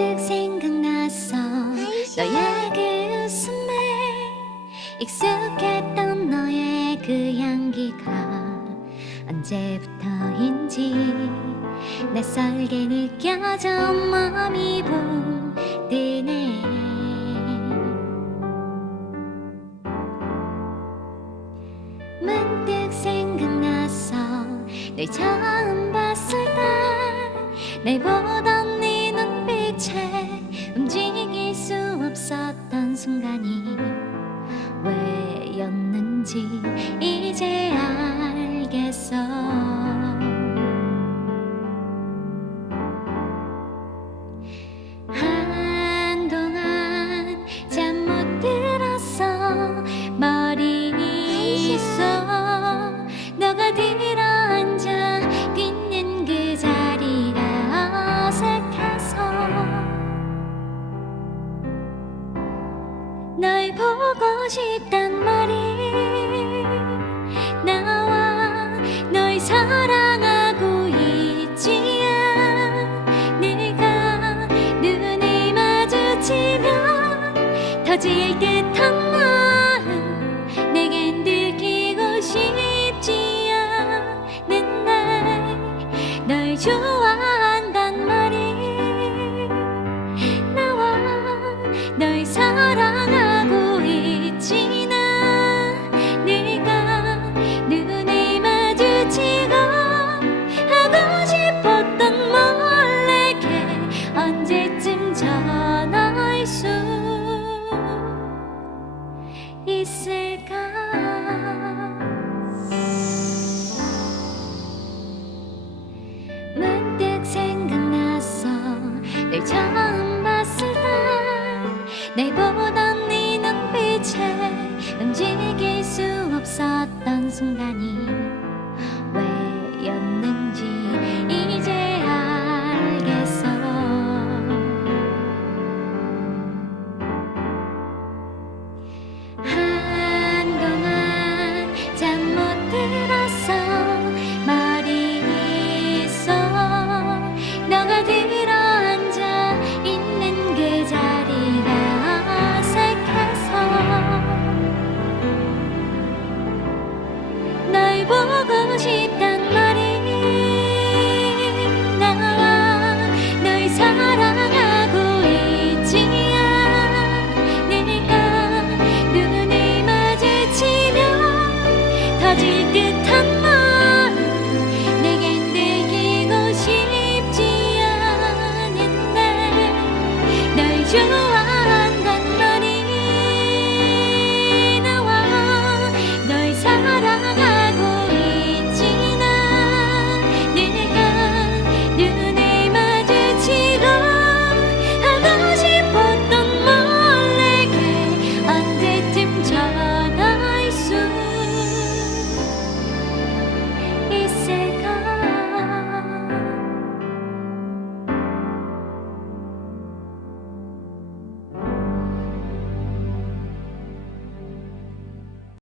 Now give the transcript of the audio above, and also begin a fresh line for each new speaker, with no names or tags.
문득 생각났어. 너의 그 웃음에 익숙했던 너의 그 향기가 언제부터인지 낯설게 느껴져 마음이 붕 뜨네. 문득 생각났어. 널 처음 봤을 때날 보던 너가 들어앉아 있는 그 자리가 어색해서. 널 보고 싶단 말이 나와 널 사랑하고 있지야. 내가 눈을 마주치면 터질 듯한 마 좋아한단 말이 나와 널 사랑하고 있지 나? 네가 눈을 마주치고 하고 싶었던 말 내게 언제쯤 전할 수